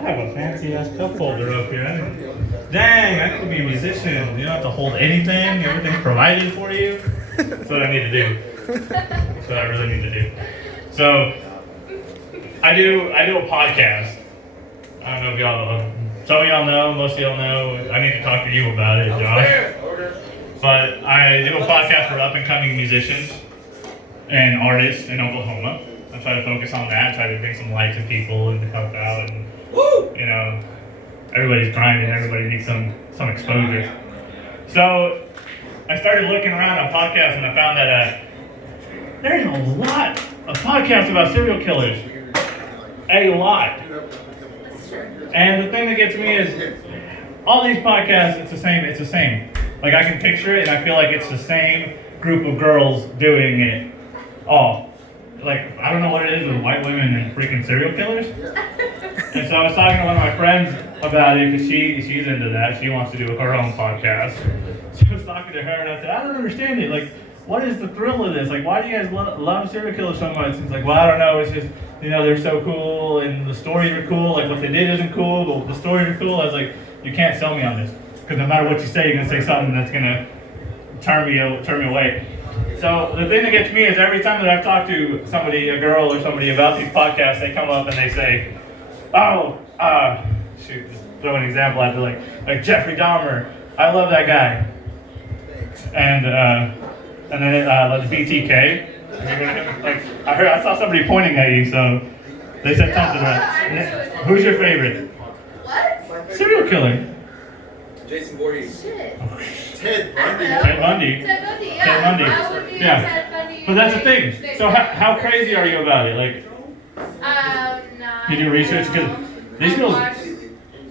have a fancy ass cup holder up here. Dang, I could be a musician. You don't have to hold anything. Everything's provided for you. That's what I need to do. That's what I really need to do. So, I do a podcast. I don't know if y'all, some of y'all know, most of y'all know. I need to talk to you about it, Josh. But I do a podcast for up and coming musicians and artists in Oklahoma. I try to focus on that, try to bring some light to people and help out. And, you know, everybody's grinding, everybody needs some exposure. So I started looking around on podcasts and I found that there's a lot of podcasts about serial killers. A lot. And the thing that gets me is all these podcasts, it's the same. Like I can picture it and I feel like it's the same group of girls doing it all. Like, I don't know what it is with white women and freaking serial killers. And so I was talking to one of my friends about it because she's into that. She wants to do her own podcast. So I was talking to her and I said, I don't understand it. Like, what is the thrill of this? Like, why do you guys love serial killers so much? It's like, well, I don't know. It's just, you know, they're so cool and the stories are cool. Like, what they did isn't cool, but the stories are cool. I was like, you can't sell me on this. Because no matter what you say, you're going to say something that's going to turn me away. So the thing that gets me is every time that I've talked to somebody, a girl or somebody about these podcasts, they come up and they say, shoot, just throw an example out there, like Jeffrey Dahmer, I love that guy. And then like BTK, like I saw somebody pointing at you, so they said something about, who's your favorite? What? Serial killer. Jason Voorhees. Shit. Ted Bundy. Ted Bundy. Yeah. Ted Bundy. I would be Yeah. Ted Bundy. But that's the thing. So how crazy are you about it? Like, No. you do research because these girls.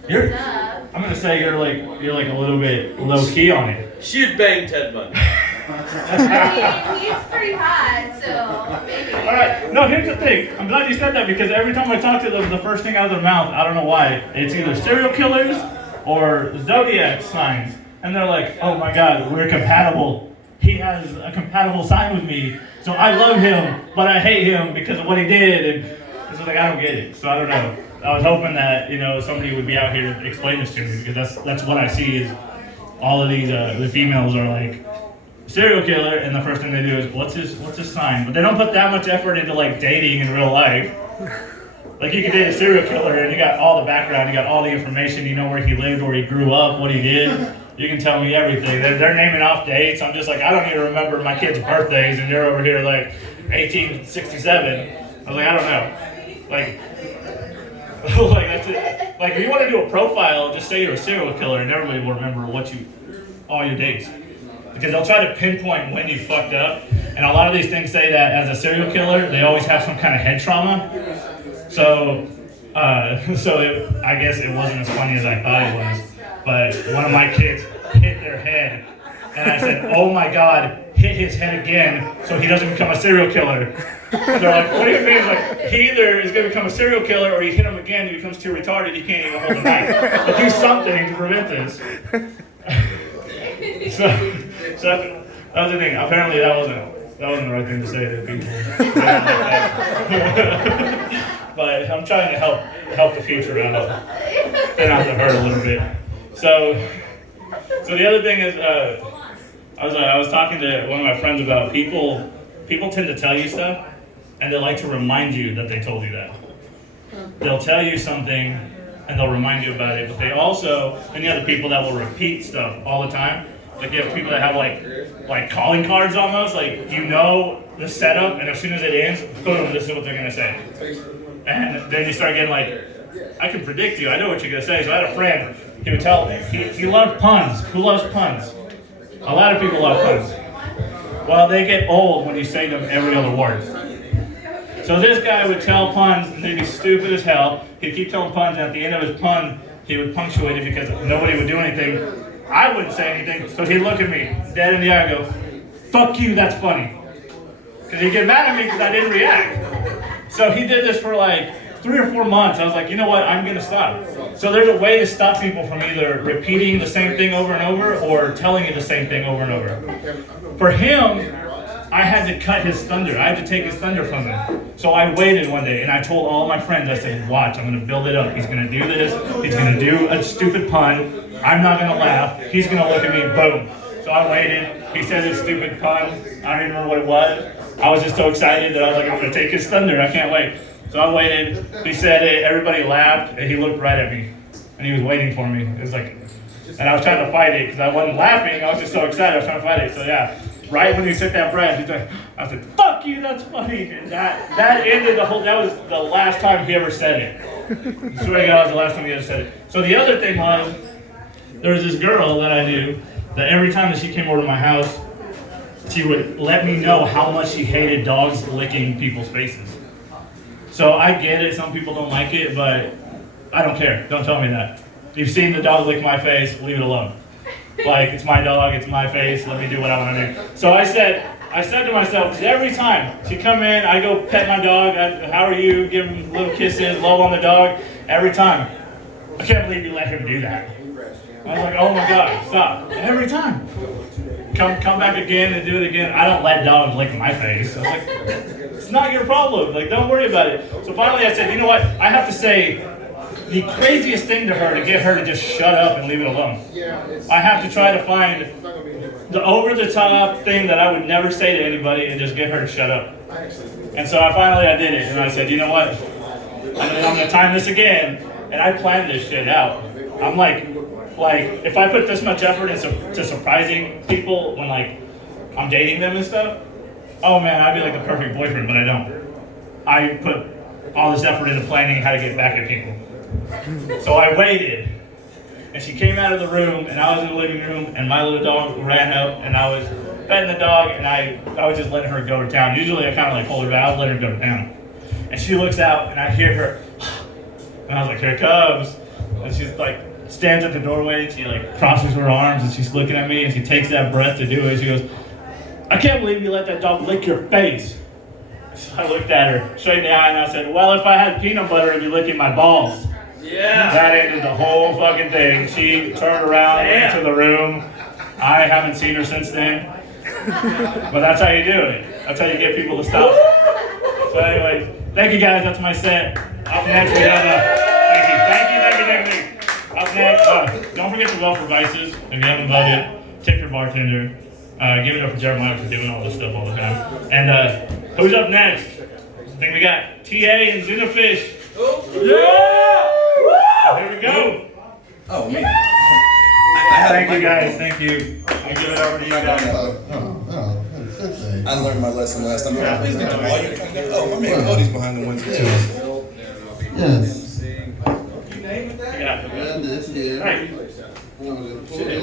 You're. Stuff. I'm gonna say you're like a little bit low key on it. She'd bang Ted Bundy. I mean, he's pretty hot, so maybe. All right. No, here's the thing. I'm glad you said that because every time I talk to them, the first thing out of their mouth, I don't know why, it's either serial killers or zodiac signs, and they're like, "Oh my God, we're compatible. He has a compatible sign with me, so I love him, but I hate him because of what he did." And it's like I don't get it. So I don't know. I was hoping that somebody would be out here to explain this to me because that's what I see is all of these the females are like serial killer, and the first thing they do is what's his sign, but they don't put that much effort into like dating in real life. Like you can date a serial killer and you got all the background, you got all the information, you know where he lived, where he grew up, what he did. You can tell me everything. They're naming off dates. I'm just like, I don't even remember my kids' birthdays, and they're over here like 1867. I was like, I don't know. Like that's it. Like if you want to do a profile, just say you're a serial killer, and everybody will remember all your dates. Because they'll try to pinpoint when you fucked up, and a lot of these things say that as a serial killer, they always have some kind of head trauma. So I guess it wasn't as funny as I thought it was. But one of my kids hit their head, and I said, "Oh my God, hit his head again, so he doesn't become a serial killer." They're like, "What do you mean?" Like, he either is going to become a serial killer, or you hit him again, he becomes too retarded, he can't even hold a knife. So do something to prevent this. So that was the thing. Apparently, that wasn't the right thing to say to people. But I'm trying to help the future out, and out to her a little bit. So the other thing is, I was talking to one of my friends about people tend to tell you stuff, and they like to remind you that they told you that. They'll tell you something, and they'll remind you about it. But they also, and the other people that will repeat stuff all the time. Like you have people that have like calling cards almost, like the setup, and as soon as it ends, boom, this is what they're gonna say. And then you start getting like, I can predict you, I know what you're gonna say. So I had a friend, he would tell me, he loved puns. Who loves puns? A lot of people love puns. Well, they get old when you say them every other word. So this guy would tell puns, and they'd be stupid as hell. He'd keep telling puns, and at the end of his pun, he would punctuate it because nobody would do anything. I wouldn't say anything, so he'd look at me, dead in the eye, and go, "Fuck you, that's funny." Because he'd get mad at me because I didn't react. So he did this for like 3 or 4 months. I was like, you know what, I'm going to stop. So there's a way to stop people from either repeating the same thing over and over or telling you the same thing over and over. For him, I had to cut his thunder. I had to take his thunder from him. So I waited one day and I told all my friends, I said, watch, I'm gonna build it up. He's gonna do this, he's gonna do a stupid pun. I'm not gonna laugh. He's gonna look at me, boom. So I waited. He said his stupid pun. I don't even remember what it was. I was just so excited that I was like, I'm gonna take his thunder. I can't wait. So I waited. He said it. Everybody laughed, and he looked right at me, and he was waiting for me. It was like, and I was trying to fight it because I wasn't laughing. I was just so excited. I was trying to fight it. So yeah, right when he said that breath, he's like, I said, "Fuck you, that's funny." And that ended the whole. That was the last time he ever said it. I swear to God, that was the last time he ever said it. So the other thing was, there was this girl that I knew that every time that she came over to my house, she would let me know how much she hated dogs licking people's faces. So I get it, some people don't like it, but I don't care. Don't tell me that. You've seen the dog lick my face, leave it alone. Like, it's my dog, it's my face, let me do what I want to do. So I said to myself, 'cause every time she come in, I go pet my dog, how are you, give him little kisses, love on the dog, every time. I can't believe you let him do that. I was like, oh my God, stop. Every time. Come back again and do it again. I don't let dogs lick my face. I was like, it's not your problem. Like, don't worry about it. So finally I said, you know what? I have to say the craziest thing to her to get her to just shut up and leave it alone. I have to try to find the over-the-top thing that I would never say to anybody and just get her to shut up. And so I did it. And I said, you know what? I'm going to time this again. And I planned this shit out. I'm like, if I put this much effort into surprising people when like I'm dating them and stuff, oh man, I'd be like the perfect boyfriend, but I don't. I put all this effort into planning how to get back at people. So I waited, and she came out of the room, and I was in the living room, and my little dog ran up, and I was petting the dog, and I was just letting her go to town. Usually I kind of like hold her back, I was letting her go to town. And she looks out, and I hear her, and I was like, here it comes. And she's like, stands at the doorway, and she like crosses her arms, and she's looking at me, and she takes that breath to do it. She goes, I can't believe you let that dog lick your face. So I looked at her straight in the eye, and I said, well, if I had peanut butter, it'd be licking my balls. Yeah. That ended the whole fucking thing. She turned around into the room. I haven't seen her since then. But that's how you do it. That's how you get people to stop. So anyways, thank you guys. That's my set. Up next, we have thank you. Up next, don't forget to vote for Vices. If you haven't voted, tip your bartender. Give it up for Jeremiah for doing all this stuff all the time. And who's up next? I think we got TA and Xenofish. Yeah! Here we go. Oh, me. Thank you guys. Thank you. I give it over to you guys. I learned my lesson last time. Please get the volume turned down. Oh, my man Cody's behind the ones too. Yes. Yeah. And this here. Right. Shit,